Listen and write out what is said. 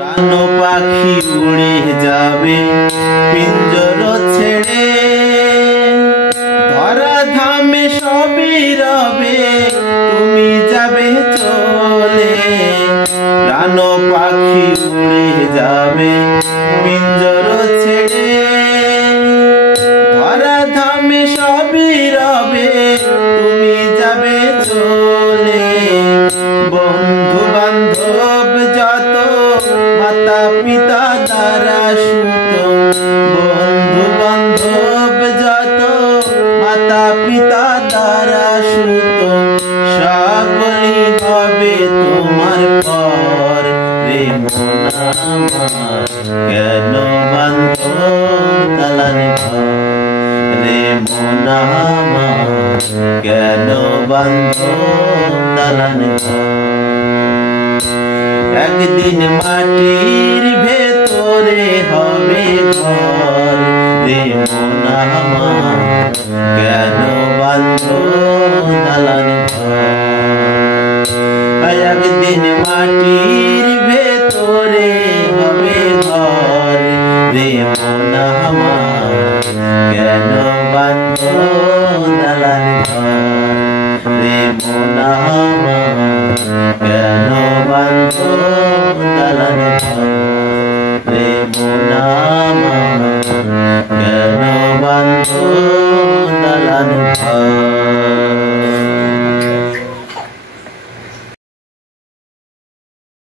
প্রাণ পাখি উড়ে যাবে পিঞ্জর ছেড়ে, ধরা ধামে সবই রবে তুমি যাবে চলে। প্রাণ পাখি উড়ে যাবে পিঞ্জর ছেড়ে, ধরা ধামে সবই রবে তুমি যাবে চলে। বন্ধু বান্ধব যত মাতা পিতা দ্বারা সুত, বন্ধু বান্ধব যত মাতা পিতা দ্বারা সুত, সকলই হবে তোমার পর। রে মন আমার কেন বান্ধ দালান ঘর, রে মন আমার কেন বান্ধ দালান ঘর। একদিন মাটি